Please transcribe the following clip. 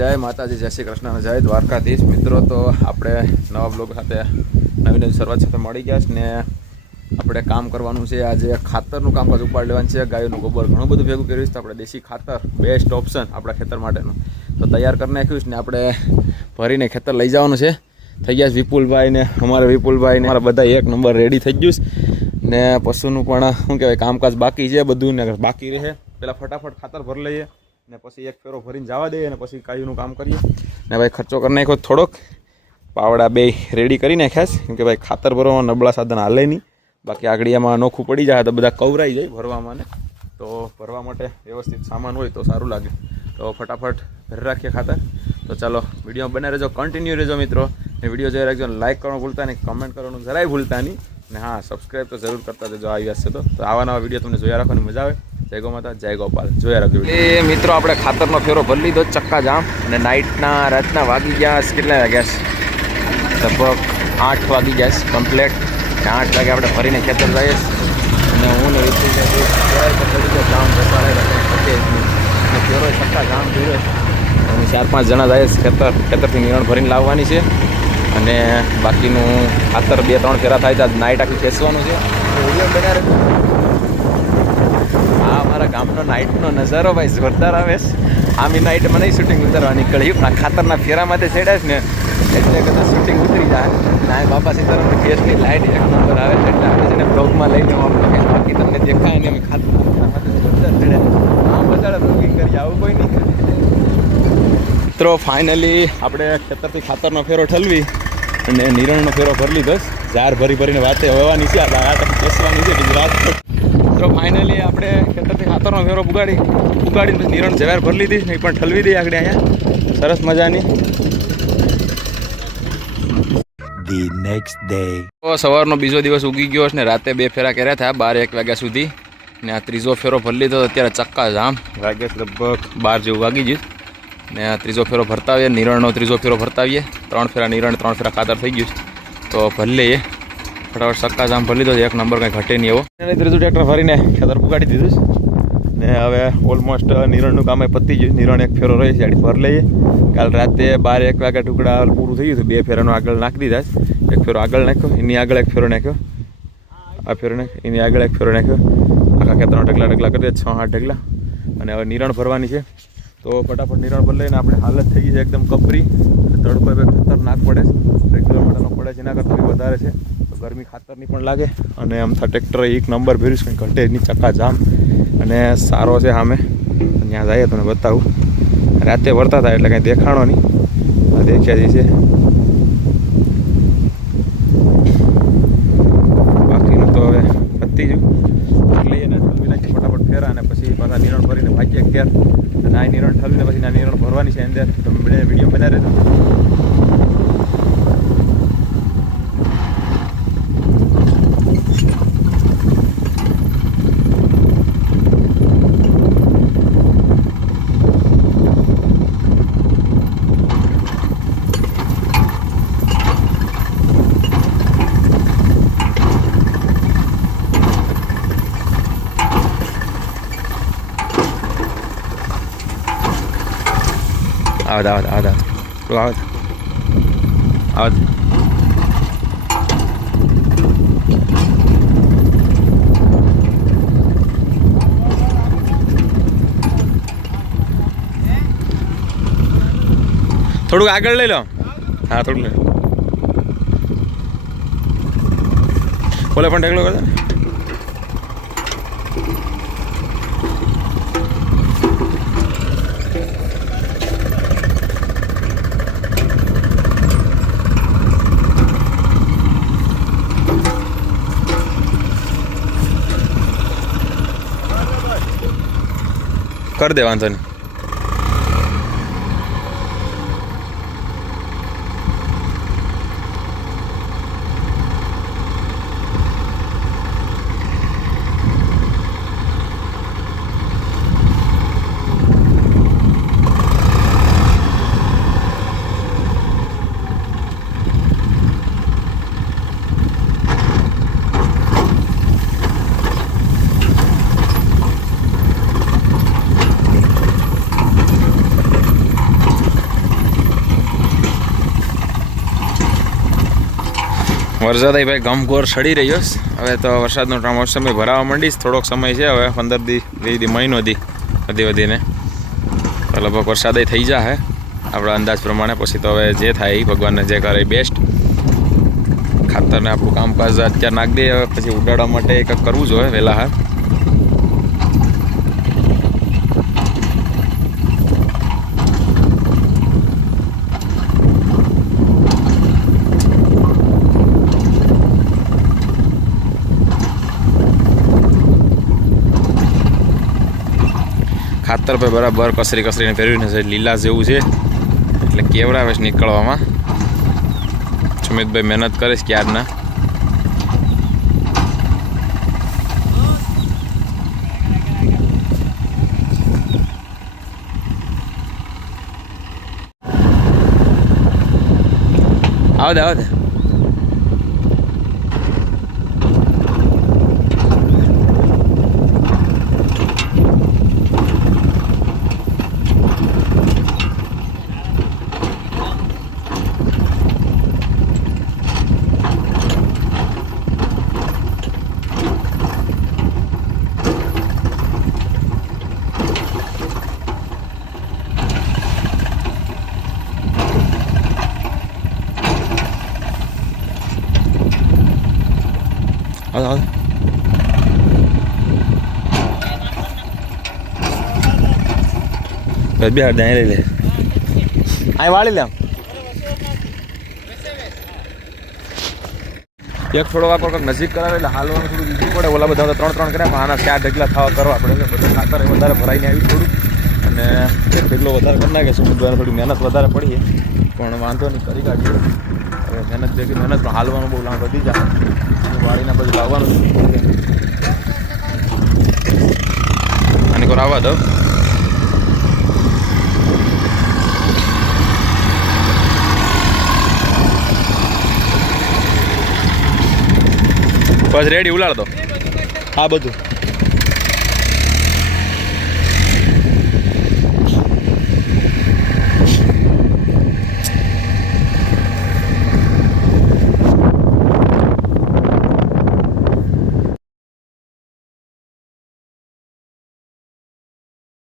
જય માતાજી, જય શ્રી કૃષ્ણ, જય દ્વારકાધીશ. મિત્રો, તો આપણે નવા બ્લોગ સાથે નવી શરૂઆત સાથે મળી ગયા છે ને આપણે કામ કરવાનું છે. આજે ખાતરનું કામકાજ ઉપાડ લેવાનું છે. ગાયોનું ગોબર ઘણું બધું ભેગું કર્યું છે, તો આપણે દેશી ખાતર બેસ્ટ ઓપ્શન આપણા ખેતર માટેનું તો તૈયાર કરી નાખ્યું છે ને આપણે ભરીને ખેતર લઈ જવાનું છે. થઈ ગયા છે વિપુલભાઈ ને વિપુલભાઈ ને અમારા બધા એક નંબર રેડી થઈ ગયું છે ને પશુનું પણ શું કહેવાય કામકાજ બાકી છે, બધું ને બાકી રહે. પહેલાં ફટાફટ ખાતર ભરી લઈએ ને પછી એક ફેરો ભરીને જવા દઈએ અને પછી કાયુનું કામ કરીએ ને ભાઈ ખર્ચો કરી નાખ્યો થોડોક. પાવડા બે રેડી કરી નાખ્યા છે કેમ કે ભાઈ ખાતર ભરવામાં નબળા સાધન હાલે નહીં, બાકી આગળિયામાં નોખું પડી જાય તો બધા કવરાઈ જાય ભરવામાં ને તો ભરવા માટે વ્યવસ્થિત સામાન હોય તો સારું લાગે. તો ફટાફટ ભરી રાખીએ ખાતર. તો ચાલો વિડીયો બને રહેજો, કન્ટિન્યુ રહેજો મિત્રો ને વિડીયો જોઈ રાખજો. લાઇક કરવાનું ભૂલતા નહીં, કમેન્ટ કરવાનું જરાય ભૂલતા નહીં ને હા સબસ્ક્રાઈબ તો જરૂર કરતા જજો. આવી હશે તો આવા નવા વિડીયો તમને જોયા રાખવાની મજા આવે. જય ગો માતા, જય ગોપાલ. જોયા રાખજો એ મિત્રો. આપણે ખાતરનો ફેરો ભરી લીધો ચક્કા જામ અને રાતના વાગી ગયા કેટલા વાગ્યા છે? લગભગ 8 વાગી ગયા છે કમ્પ્લેટ. 8 વાગે આપણે ભરીને ખેતર જઈએ અને હું ને વિપુલને જામ ફેરો ચક્કા જામ જોયો અને 4-5 જણા જાય ખેતરથી નિરણ ભરીને લાવવાની છે અને બાકીનું ખાતર 2-3 ફેરા થાય ત્યાં નાઇટ આખી ખેંચવાનું છે. હા, અમારા ગામનો નાઇટનો નજારો ભાઈ જોરદાર આવે છે. આમી નાઇટમાં નહીં શૂટિંગ ઉતારવા નીકળ્યું પણ ખાતરના ફેરામાંથી ચડ્યા છે ને એટલે કદાચ શૂટિંગ ઉતરી જાય. ના બાપા સીતારામની ગેસની લાઇટ એક નંબર આવે છે એટલે આપણે છે ને બ્લોગમાં લઈને આપણે બાકી તમને દેખાય ને અમે ખાતરના ફેરામાંથી જોરદાર ચડ્યા. આમ બધા બ્લોગિંગ કરી આવું કોઈ નહીં કરે. મિત્રો ફાઇનલી આપણે ખેતરથી ખાતરનો ફેરો ઠલવી અને નિરણનો ફેરો ભરી લીધો. જાર ભરીને વાતે હવાની છે, આ બેસવાની છે ગુજરાત. મિત્રો ફાઇનલી આપણે ખેતરથી ખાતરનો ફેરો ઉગાડીને નિરણ જવાર ભરી લીધી ને પણ ઠલવી દઈએ આગળ અહીંયા સરસ મજાની. The next day. તો સવારનો બીજો દિવસ ઉગી ગયો છે ને રાતે 2 ફેરા કર્યા હતા 12-1 વાગ્યા સુધી ને આ ત્રીજો ફેરો ભરી લીધો. અત્યારે ચક્કા જામ વાગ્યા લગભગ 12 જેવું વાગી ગયું ને આ ત્રીજો ફેરો ભરતા આવીએ. નિરણનો ત્રીજો ફેરો ભરતા આવીએ. 3 ફેરા નિરણ 3 ફેરા ખાતર થઈ ગયું તો ભરી લઈએ ફટાફટ. ચક્કા જામ ભરી લીધો, એક નંબર કંઈ ઘટે નહીં એવો. ત્રીજું ટ્રેક્ટર ભરીને ખેતર પુગાડી દીધું ને હવે ઓલમોસ્ટ નિરણનું કામ પતી ગયું. નિરણ એક ફેરો રહી છે આડી ભરી લઈએ. કાલ રાતે 12-1 વાગ્યા ટુકડા પૂરું થઈ ગયું હતું. 2 ફેરાનો આગળ નાખી દીધા. એક ફેરો આગળ નાખ્યો, એની આગળ એક ફેરો નાખ્યો, આ ફેરો નાખ્યો, એની આગળ એક ફેરો નાખ્યો. આખા ખેતરનો ઢગલા કરી દે 6-8 ઢગલા અને હવે નિરણ ભરવાની છે. તો ફટાફટ નિરણ ભરી લઈને આપણે હાલત થઈ ગઈ છે એકદમ કપરી અને તડકો ખતરનાક પડે છે. 1 કિલોમીટરનો પડે છે, એના કરતાં બી વધારે છે તો ગરમી ખાતરની પણ લાગે અને આમ ટ્રેક્ટર એક નંબર ભર્યું કંઈ ઘટે નહીં. ચક્કા જામ અને સારો છે સામે ત્યાં જઈએ તમને બતાવું. રાતે ભરતા હતા એટલે કંઈ દેખાણો નહીં, આ દેખ્યા જ છે. બાકીનું તો હવે પતી ગયું લઈએ ને નાખી ફટાફટ ફેરા અને પછી પાછા નિરણ ભરીને ભાગીએ ઘેર. અને આ નિરણ ઠલવીને પછી આ નિરણ ભરવાની છે અંદર. તમે વિડીયો બનાવી રહેજો. આવા થોડુંક આગળ લઈ લો. હા થોડુંક લઈ બોલે પણ ઢગલો કરતા कर दे वांधो नहीं. વરસાદ ભાઈ ગમઘોર સડી રહ્યો છે. હવે તો વરસાદનો મોસમ ભરાવા માંડીશ. થોડોક સમય છે હવે 15 દી 20 દી મહિનો દી વધીને તો લગભગ વરસાદ થઈ જાય આપણા અંદાજ પ્રમાણે. પછી તો હવે જે થાય એ ભગવાનને જે કરે બેસ્ટ. ખાતરને આપણું કામકાજ અત્યારે નાખી દઈએ. હવે પછી ઉડાડવા માટે કંઈક કરવું જોઈએ વહેલા હાર. ખાતર પર બરાબર કસરીને ફેરવીને છે લીલા જેવું છે એટલે કેવડાવે છે નીકળવામાં. સુમિતભાઈ મહેનત કરે છે ક્યારના. આવો દે આવો બે હાથ લઈ લે અહીં વાળી લે. એક થોડો વાકો કંઈક નજીક કરાવે એટલે હાલવાનું થોડું ઈઝી પડે. ઓલા બધા 3 કર્યા પણ આના 4 ઢગલા થવા કરવા આપણે બધું ખાતર વધારે ભરાઈને આવી થોડું અને એક ઢગલો વધારે કરી નાખે. સમુદ્રને થોડી મહેનત વધારે પડીએ પણ વાંધો નહીં કરી કાઢીએ. હવે મહેનત ભેગી મહેનત પણ હાલવાનું બહુ લાંબ વધી જાય. વાળીને બધું લાવવાનું આને કોર આવવા દો. બસ રેડી ઉલાડ દો આ બધું.